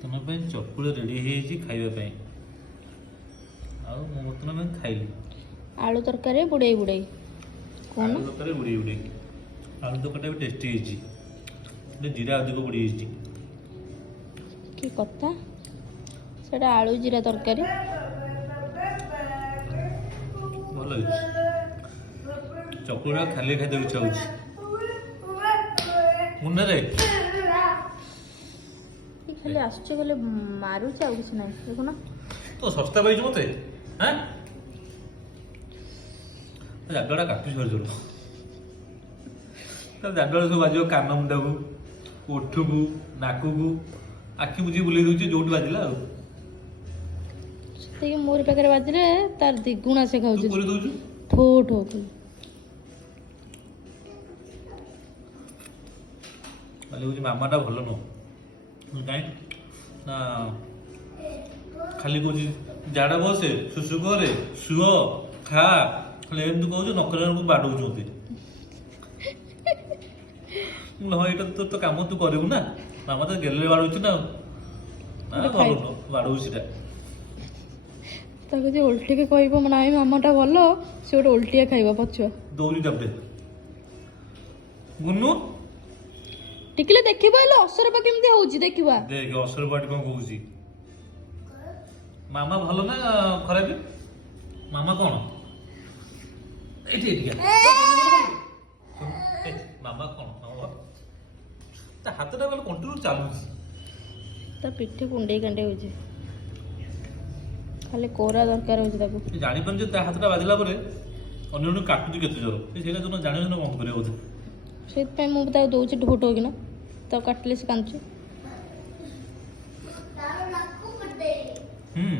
तुम चकुले रेडी खाइबा आउ मो बर्तमान खाइली आलू तरकारी बुड़े बुड़े कौन आलू तरकारी बुड़े बुड़े आलू तरकारी भी टेस्टी जीरा अधिक बुड़ी कि कथा सेटा आलू जीरा तरकारी भल चकुड़ा खाली खाई इच्छा हो मुन्ने खाली आसुचे खाली मारुचे आ किछ नाही देखुना तो सस्ता पाइछ मते हैं जागड़ा काटू छोड़ छोड़ जागड़ा सब बाजियो कान मुंडा को ओठ को नाक को आखि बुझी बुले दउची जोट बाजिला से मोर पाखे बाजिले तार दिगुणा से खाऊ तू बोले दउची ठो ठो खाली बुझी मामाटा भल नो काई ना खाली कहूँ झाड़ा बसे सुसु करे शुଅ खा खाली एमती कहूँ नकल बाड़ौच मत हाँ यहाँ तो कम तू करू ना मामा तो गेले बाड़ौच ना बाड़ौचीटा ताको जे उल्टी के कहबो नाई मामाटा भल से गोटे उल्टिया खाइबा पछुआ दौड़ी टपटे गुन्नू टिकले देखिबा हेले असरपा केमती होउची देखिबा देख असर बाटी कौन कहूँ मामा भल ना खराब मामा कौन मामा कौन ता हाथटा गले कंटिन्यू चालू ता पिठी कुंडे कांडे होउची खाली कोरा दरकार होउची ताको जानी पान जे ता हाथटा बाजिला परे अन्य अन्य काटुची केते जोर सेटा जोन जानि न कौन करे बोधे सेत पे मु ताको दउची ढोटो कि ना तो काटले से कांचू हम्म